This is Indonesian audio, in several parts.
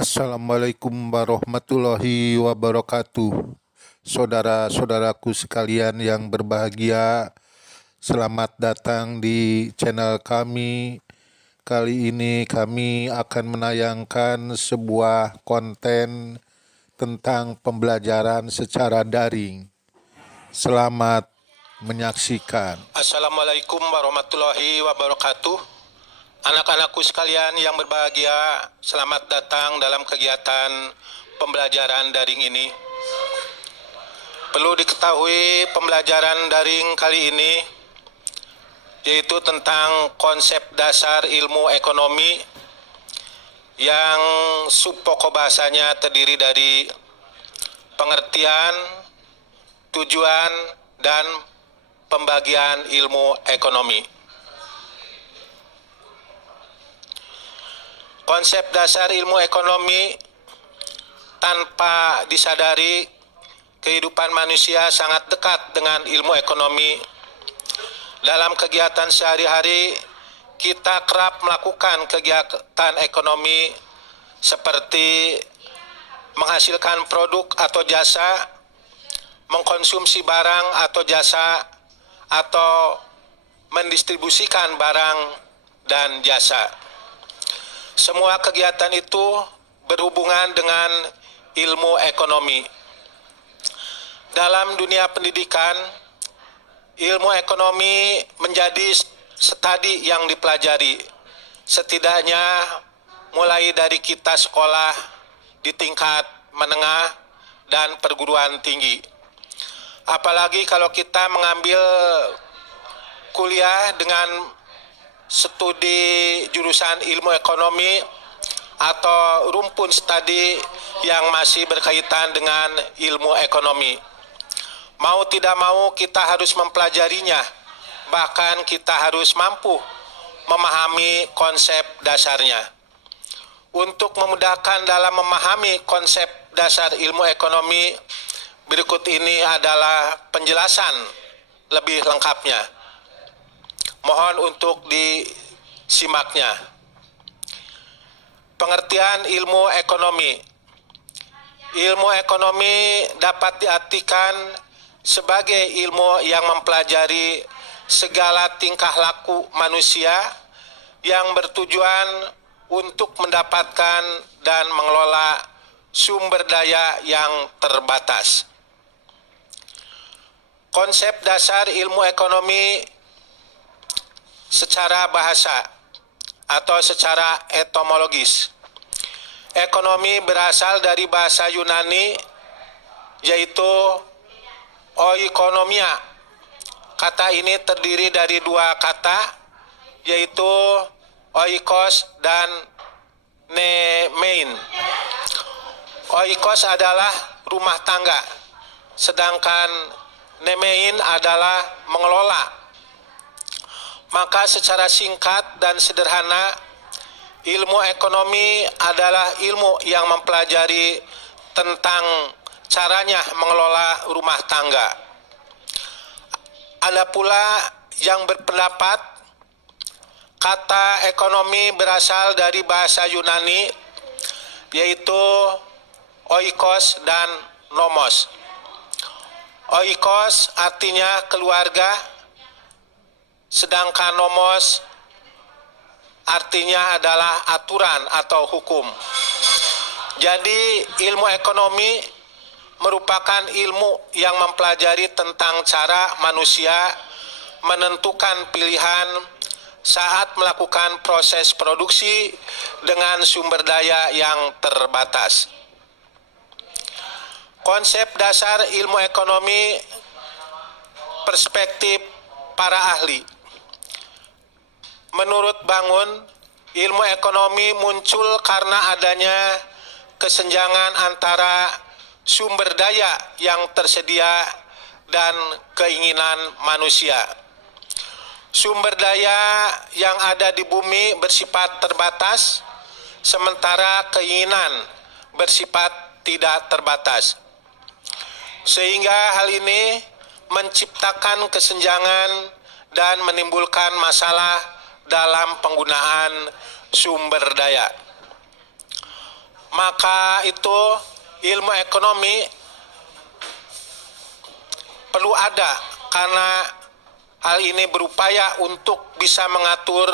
Assalamualaikum warahmatullahi wabarakatuh. Saudara-saudaraku sekalian yang berbahagia, selamat datang di channel kami. Kali ini kami akan menayangkan sebuah konten tentang pembelajaran secara daring. Selamat menyaksikan. Assalamualaikum warahmatullahi wabarakatuh. Anak-anakku sekalian yang berbahagia, selamat datang dalam kegiatan pembelajaran daring ini. Perlu diketahui pembelajaran daring kali ini yaitu tentang konsep dasar ilmu ekonomi yang subpokok bahasanya terdiri dari pengertian, tujuan, dan pembagian ilmu ekonomi. Konsep dasar ilmu ekonomi tanpa disadari kehidupan manusia sangat dekat dengan ilmu ekonomi. Dalam kegiatan sehari-hari kita kerap melakukan kegiatan ekonomi seperti menghasilkan produk atau jasa, mengkonsumsi barang atau jasa, atau mendistribusikan barang dan jasa. Semua kegiatan itu berhubungan dengan ilmu ekonomi. Dalam dunia pendidikan, ilmu ekonomi menjadi studi yang dipelajari, setidaknya mulai dari kita sekolah di tingkat menengah dan perguruan tinggi. Apalagi kalau kita mengambil kuliah dengan studi jurusan ilmu ekonomi atau rumpun studi yang masih berkaitan dengan ilmu ekonomi. Mau tidak mau kita harus mempelajarinya, bahkan kita harus mampu memahami konsep dasarnya. Untuk memudahkan dalam memahami konsep dasar ilmu ekonomi, berikut ini adalah penjelasan lebih lengkapnya. Mohon untuk disimaknya. Pengertian ilmu ekonomi. Ilmu ekonomi dapat diartikan sebagai ilmu yang mempelajari segala tingkah laku manusia yang bertujuan untuk mendapatkan dan mengelola sumber daya yang terbatas. Konsep dasar ilmu ekonomi secara bahasa atau secara etimologis. Ekonomi berasal dari bahasa Yunani yaitu oikonomia. Kata ini terdiri dari dua kata yaitu oikos dan nemein. Oikos adalah rumah tangga, sedangkan nemein adalah mengelola. Maka secara singkat dan sederhana, ilmu ekonomi adalah ilmu yang mempelajari tentang caranya mengelola rumah tangga. Ada pula yang berpendapat kata ekonomi berasal dari bahasa Yunani yaitu oikos dan nomos. Oikos artinya keluarga, sedangkan nomos artinya adalah aturan atau hukum. Jadi ilmu ekonomi merupakan ilmu yang mempelajari tentang cara manusia menentukan pilihan saat melakukan proses produksi dengan sumber daya yang terbatas. Konsep dasar ilmu ekonomi perspektif para ahli. Menurut Bangun, ilmu ekonomi muncul karena adanya kesenjangan antara sumber daya yang tersedia dan keinginan manusia. Sumber daya yang ada di bumi bersifat terbatas, sementara keinginan bersifat tidak terbatas. Sehingga hal ini menciptakan kesenjangan dan menimbulkan masalah dalam penggunaan sumber daya. maka itu ilmu ekonomi perlu ada, karena hal ini berupaya untuk bisa mengatur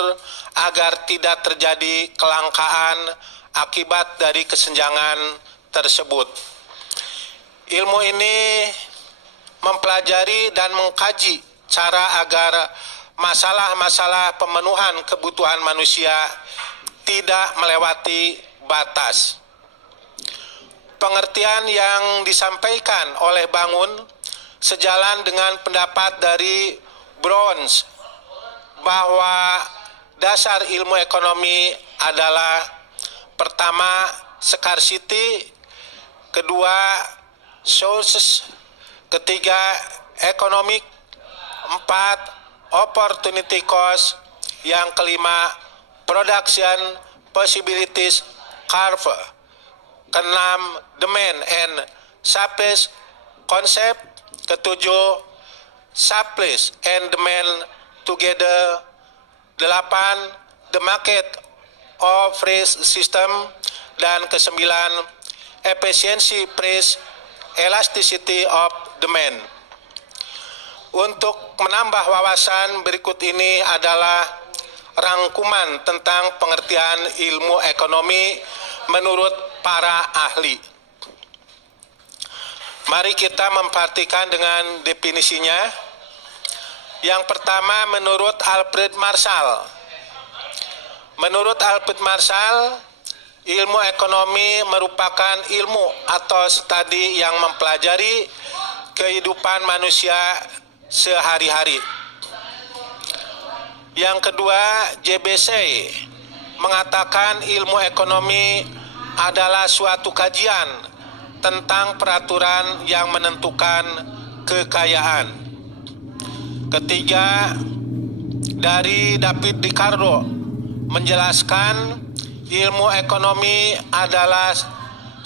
agar tidak terjadi kelangkaan akibat dari kesenjangan tersebut. Ilmu ini mempelajari dan mengkaji cara agar masalah-masalah pemenuhan kebutuhan manusia tidak melewati batas. Pengertian yang disampaikan oleh Bangun sejalan dengan pendapat dari Browns bahwa dasar ilmu ekonomi adalah pertama scarcity, kedua sources, ketiga economic, empat opportunity cost, yang kelima production possibilities curve, keenam demand and supply concept, ketujuh supply and demand together, delapan the market of price system, dan kesembilan efficiency price elasticity of demand. Untuk menambah wawasan, berikut ini adalah rangkuman tentang pengertian ilmu ekonomi menurut para ahli. Mari kita memperhatikan dengan definisinya. Yang pertama, menurut Alfred Marshall. Menurut Alfred Marshall, ilmu ekonomi merupakan ilmu atau studi yang mempelajari kehidupan manusia sehari-hari. Yang kedua, JBC mengatakan ilmu ekonomi adalah suatu kajian tentang peraturan yang menentukan kekayaan. Ketiga, dari David Ricardo menjelaskan ilmu ekonomi adalah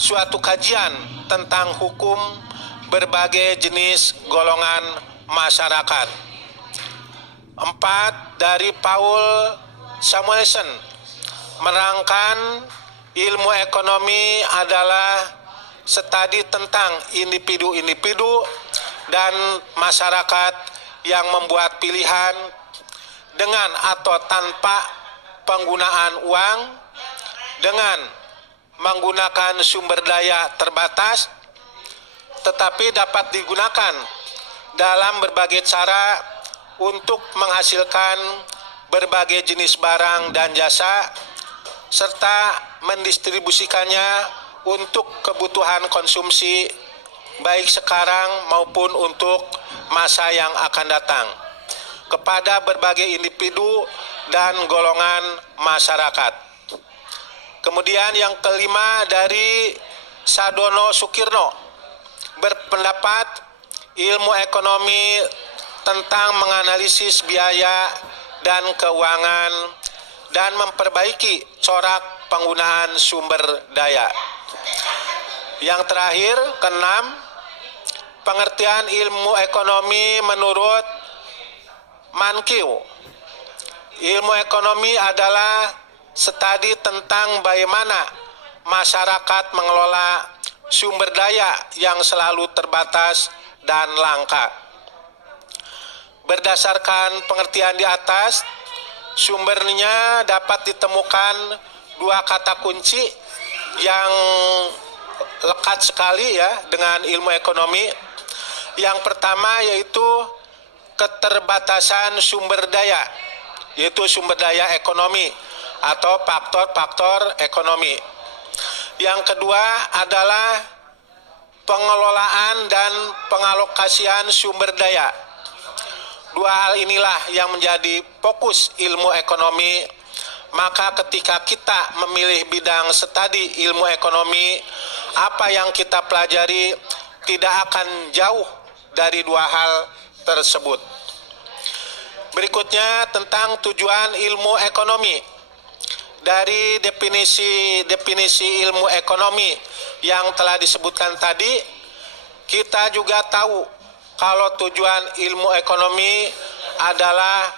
suatu kajian tentang hukum berbagai jenis golongan masyarakat. Empat, dari Paul Samuelson menerangkan ilmu ekonomi adalah studi tentang individu-individu dan masyarakat yang membuat pilihan dengan atau tanpa penggunaan uang, dengan menggunakan sumber daya terbatas, tetapi dapat digunakan dalam berbagai cara untuk menghasilkan berbagai jenis barang dan jasa, serta mendistribusikannya untuk kebutuhan konsumsi baik sekarang maupun untuk masa yang akan datang kepada berbagai individu dan golongan masyarakat. Kemudian yang kelima, dari Sadono Sukirno berpendapat ilmu ekonomi tentang menganalisis biaya dan keuangan dan memperbaiki corak penggunaan sumber daya. Yang terakhir, keenam, pengertian ilmu ekonomi menurut Mankiw. Ilmu ekonomi adalah studi tentang bagaimana masyarakat mengelola sumber daya yang selalu terbatas dan langka. Berdasarkan pengertian di atas, sumbernya dapat ditemukan dua kata kunci yang lekat sekali ya dengan ilmu ekonomi. Yang pertama yaitu keterbatasan sumber daya, yaitu sumber daya ekonomi atau faktor-faktor ekonomi. Yang kedua adalah pengelolaan dan pengalokasian sumber daya. Dua hal inilah yang menjadi fokus ilmu ekonomi. Maka ketika kita memilih bidang studi ilmu ekonomi, apa yang kita pelajari tidak akan jauh dari dua hal tersebut. Berikutnya tentang tujuan ilmu ekonomi. Dari definisi ilmu ekonomi yang telah disebutkan tadi, kita juga tahu kalau tujuan ilmu ekonomi adalah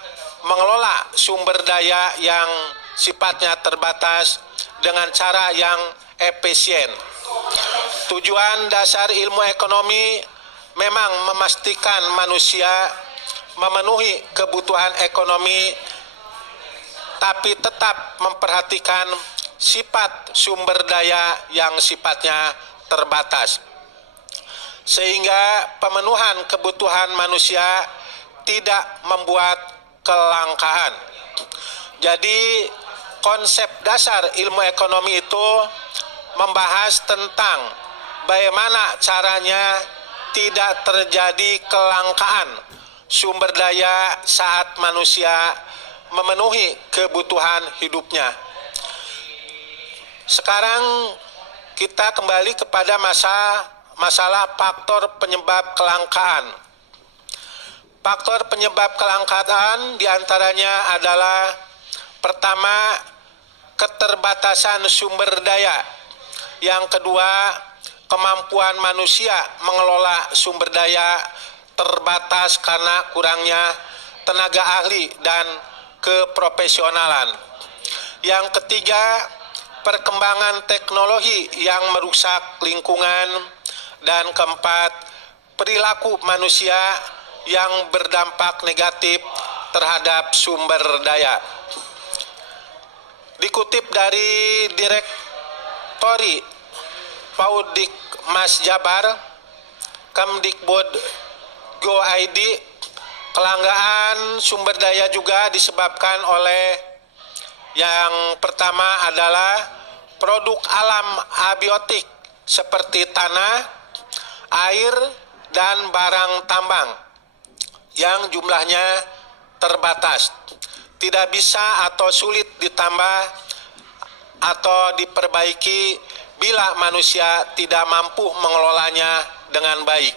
mengelola sumber daya yang sifatnya terbatas dengan cara yang efisien. Tujuan dasar ilmu ekonomi memang memastikan manusia memenuhi kebutuhan ekonomi, tapi tetap memperhatikan sifat sumber daya yang sifatnya terbatas, sehingga pemenuhan kebutuhan manusia tidak membuat kelangkaan. Jadi konsep dasar ilmu ekonomi itu membahas tentang bagaimana caranya tidak terjadi kelangkaan sumber daya saat manusia memenuhi kebutuhan hidupnya. Sekarang kita kembali kepada masalah faktor penyebab kelangkaan. Faktor penyebab kelangkaan diantaranya adalah pertama, keterbatasan sumber daya. Yang kedua, kemampuan manusia mengelola sumber daya terbatas karena kurangnya tenaga ahli dan keprofesionalan. Yang ketiga, perkembangan teknologi yang merusak lingkungan. Dan keempat, perilaku manusia yang berdampak negatif terhadap sumber daya. Dikutip dari Direktori Paudikmas Jabar, Kemdikbud Go.id, kelangkaan sumber daya juga disebabkan oleh yang pertama adalah produk alam abiotik seperti tanah, air, dan barang tambang yang jumlahnya terbatas, tidak bisa atau sulit ditambah atau diperbaiki bila manusia tidak mampu mengelolanya dengan baik.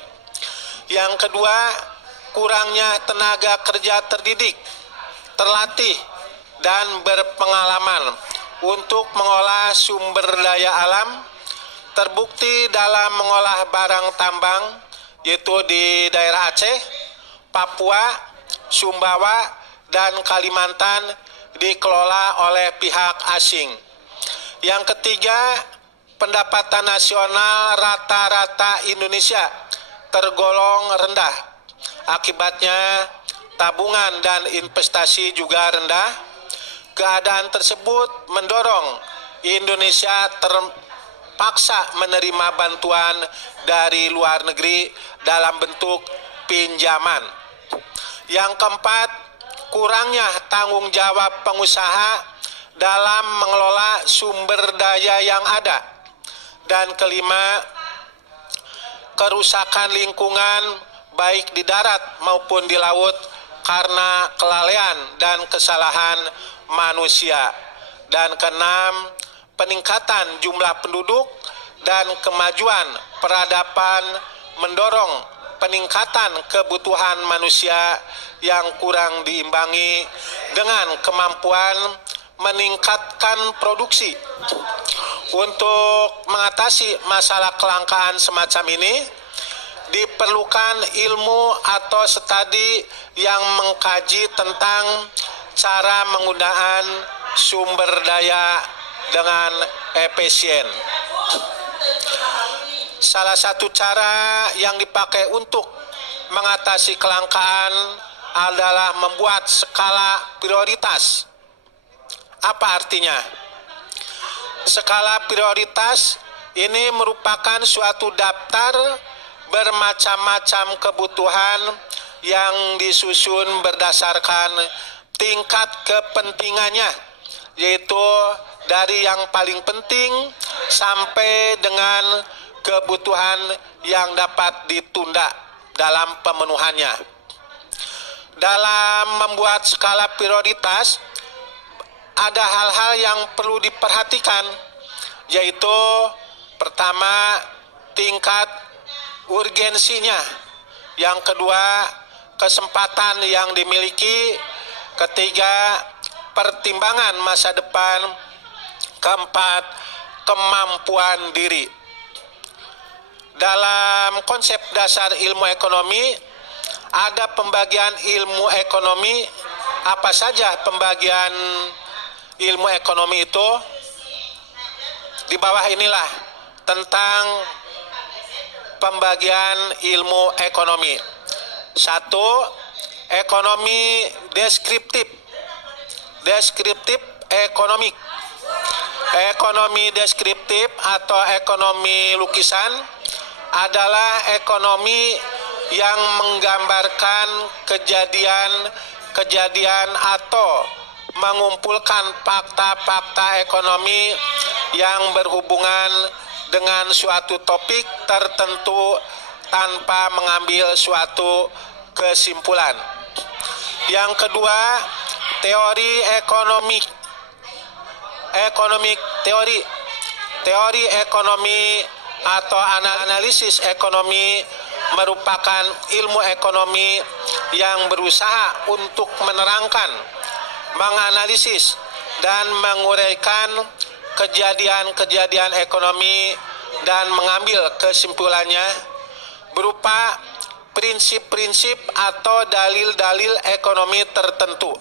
Yang kedua, kurangnya tenaga kerja terdidik, terlatih, dan berpengalaman untuk mengolah sumber daya alam, terbukti dalam mengolah barang tambang, yaitu di daerah Aceh, Papua, Sumbawa, dan Kalimantan dikelola oleh pihak asing. Yang ketiga, pendapatan nasional rata-rata Indonesia tergolong rendah. Akibatnya, tabungan dan investasi juga rendah. Keadaan tersebut mendorong Indonesia terpaksa menerima bantuan dari luar negeri dalam bentuk pinjaman. Yang keempat, kurangnya tanggung jawab pengusaha dalam mengelola sumber daya yang ada. Dan kelima, kerusakan lingkungan baik di darat maupun di laut karena kelalaian dan kesalahan manusia. Dan keenam, peningkatan jumlah penduduk dan kemajuan peradaban mendorong peningkatan kebutuhan manusia yang kurang diimbangi dengan kemampuan meningkatkan produksi. Untuk mengatasi masalah kelangkaan semacam ini, diperlukan ilmu atau studi yang mengkaji tentang cara penggunaan sumber daya dengan efisien. Salah satu cara yang dipakai untuk mengatasi kelangkaan adalah membuat skala prioritas. Apa artinya? Skala prioritas ini merupakan suatu daftar bermacam-macam kebutuhan yang disusun berdasarkan tingkat kepentingannya, yaitu dari yang paling penting sampai dengan kebutuhan yang dapat ditunda dalam pemenuhannya. Dalam membuat skala prioritas, ada hal-hal yang perlu diperhatikan, yaitu pertama, tingkat urgensinya. Yang kedua, kesempatan yang dimiliki. Ketiga, pertimbangan masa depan. Keempat, kemampuan diri. Dalam konsep dasar ilmu ekonomi, ada pembagian ilmu ekonomi. Apa saja pembagian ilmu ekonomi itu? di bawah inilah tentang pembagian ilmu ekonomi. 1. Ekonomi deskriptif. Deskriptif ekonomi. Ekonomi deskriptif atau ekonomi lukisan adalah ekonomi yang menggambarkan kejadian atau mengumpulkan fakta-fakta ekonomi yang berhubungan dengan suatu topik tertentu tanpa mengambil suatu kesimpulan. Yang kedua, teori teori ekonomi atau analisis ekonomi merupakan ilmu ekonomi yang berusaha untuk menerangkan, menganalisis, dan menguraikan kejadian-kejadian ekonomi dan mengambil kesimpulannya berupa prinsip-prinsip atau dalil-dalil ekonomi tertentu.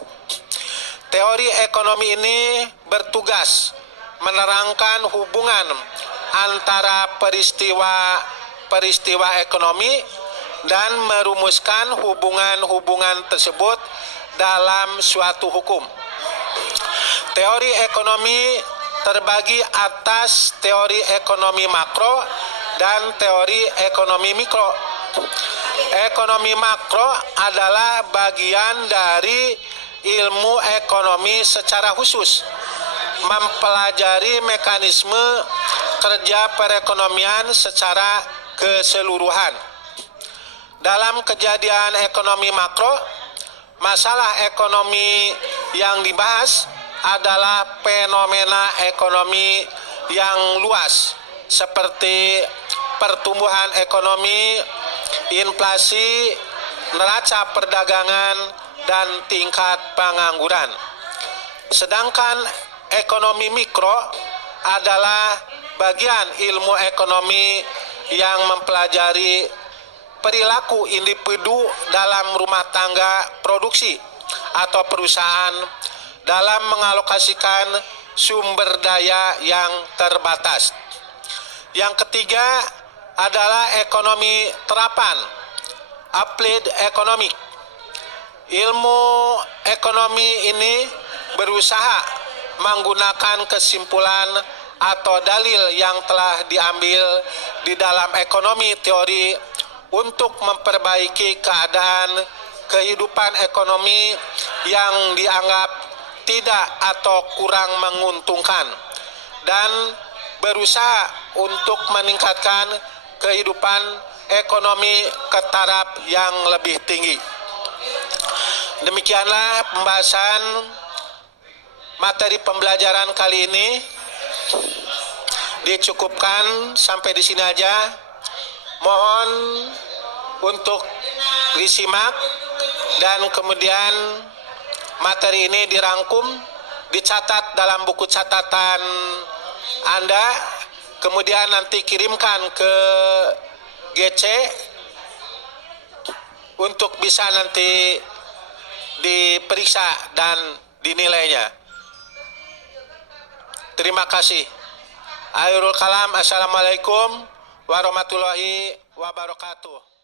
Teori ekonomi ini bertugas menerangkan hubungan antara peristiwa ekonomi dan merumuskan hubungan-hubungan tersebut dalam suatu hukum. Teori ekonomi terbagi atas teori ekonomi makro dan teori ekonomi mikro. Ekonomi makro adalah bagian dari ilmu ekonomi secara khusus, mempelajari mekanisme kerja perekonomian secara keseluruhan. Dalam kejadian ekonomi makro, masalah ekonomi yang dibahas adalah fenomena ekonomi yang luas seperti pertumbuhan ekonomi, inflasi, neraca perdagangan, dan tingkat pengangguran. Sedangkan ekonomi mikro adalah bagian ilmu ekonomi yang mempelajari perilaku individu dalam rumah tangga produksi atau perusahaan dalam mengalokasikan sumber daya yang terbatas. Yang ketiga adalah ekonomi terapan, applied economic. Ilmu ekonomi ini berusaha menggunakan kesimpulan atau dalil yang telah diambil di dalam ekonomi teori untuk memperbaiki keadaan kehidupan ekonomi yang dianggap tidak atau kurang menguntungkan dan berusaha untuk meningkatkan kehidupan ekonomi ke taraf yang lebih tinggi. Demikianlah pembahasan materi pembelajaran kali ini. Dicukupkan sampai di sini aja. Mohon untuk disimak dan kemudian materi ini dirangkum, dicatat dalam buku catatan Anda, kemudian nanti kirimkan ke GC untuk bisa nanti diperiksa dan dinilainya. Terima kasih. Akhirul kalam, assalamualaikum warahmatullahi wabarakatuh.